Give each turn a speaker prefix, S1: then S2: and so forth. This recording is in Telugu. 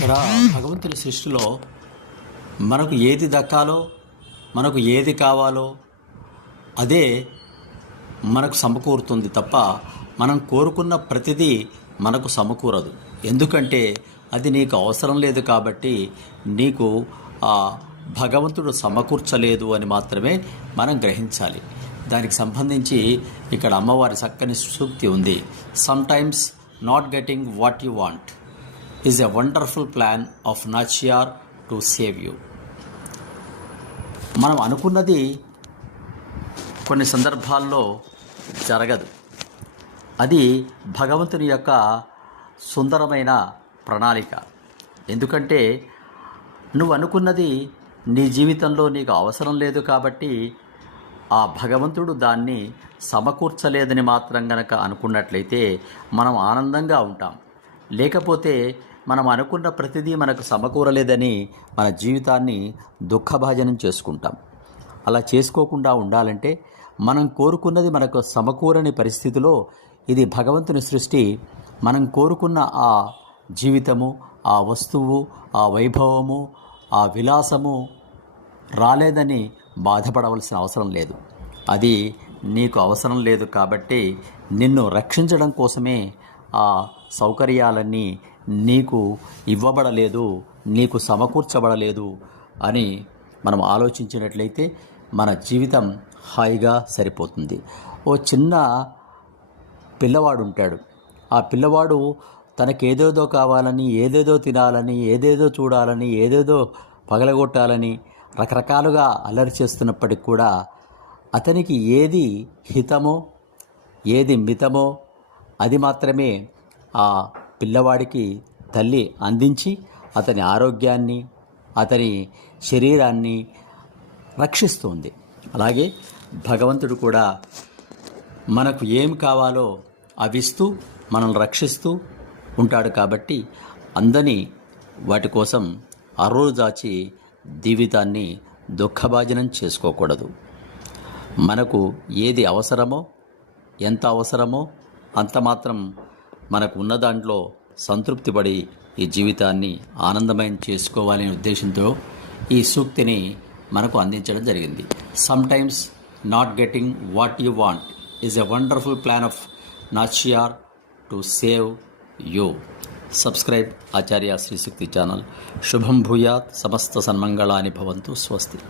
S1: ఇక్కడ భగవంతుని సృష్టిలో మనకు ఏది దక్కాలో మనకు ఏది కావాలో అదే మనకు సమకూరుతుంది తప్ప మనం కోరుకున్న ప్రతిదీ మనకు సమకూరదు. ఎందుకంటే అది నీకు అవసరం లేదు కాబట్టి నీకు ఆ భగవంతుడు సమకూర్చలేదు అని మాత్రమే మనం గ్రహించాలి. దానికి సంబంధించి ఇక్కడ అమ్మవారి చక్కని సూక్తి ఉంది. Sometimes not getting what you want is a wonderful plan of Nachiyar to save you మనం అనుకున్నది కొన్ని సందర్భాల్లో జరగదు. అది భగవంతుని యొక్క సుందరమైన ప్రణాళిక. ఎందుకంటే నువ్వు అనుకున్నది నీ జీవితంలో నీకు అవసరం లేదు కాబట్టి ఆ భగవంతుడు దాన్ని సమకూర్చలేదని మాత్రం గనక అనుకున్నట్లయితే మనం ఆనందంగా ఉంటాం. లేకపోతే మనం అనుకున్న ప్రతిదీ మనకు సమకూరలేదని మన జీవితాన్ని దుఃఖభాజనం చేసుకుంటాం. అలా చేసుకోకుండా ఉండాలంటే మనం కోరుకున్నది మనకు సమకూరని పరిస్థితిలో ఇది భగవంతుని సృష్టి. మనం కోరుకున్న ఆ జీవితము ఆ వస్తువు ఆ వైభవము ఆ విలాసము రాలేదని బాధపడవలసిన అవసరం లేదు. అది నీకు అవసరం లేదు కాబట్టి నిన్ను రక్షించడం కోసమే ఆ సౌకర్యాలన్నీ నీకు ఇవ్వబడలేదు నీకు సమకూర్చబడలేదు అని మనం ఆలోచించినట్లయితే మన జీవితం హాయిగా సరిపోతుంది. ఓ చిన్న పిల్లవాడు ఉంటాడు. ఆ పిల్లవాడు తనకేదేదో కావాలని ఏదేదో తినాలని ఏదేదో చూడాలని ఏదేదో పగలగొట్టాలని రకరకాలుగా అల్లరి చేస్తున్నప్పటికి కూడా అతనికి ఏది హితమో ఏది మితమో అది మాత్రమే ఆ పిల్లవాడికి తల్లి అందించి అతని ఆరోగ్యాన్ని అతని శరీరాన్ని రక్షిస్తుంది. అలాగే భగవంతుడు కూడా మనకు ఏం కావాలో అవిస్తూ మనల్ని రక్షిస్తూ ఉంటాడు కాబట్టి అందని వాటి కోసం అర్రోలు దాచి జీవితాన్ని దుఃఖభాజనం చేసుకోకూడదు. మనకు ఏది అవసరమో ఎంత అవసరమో అంత మాత్రం మనకు ఉన్న దాంట్లో సంతృప్తి పడి ఈ జీవితాన్ని ఆనందమయం చేసుకోవాలనే ఉద్దేశంతో ఈ సూక్తిని మనకు అందించడం జరిగింది. Sometimes not getting what you want is a wonderful plan of Nachiyar to save you subscribe Acharya Srishakti channel శుభం భూయాత్ సమస్త సన్మంగళాని భవంతు స్వస్తి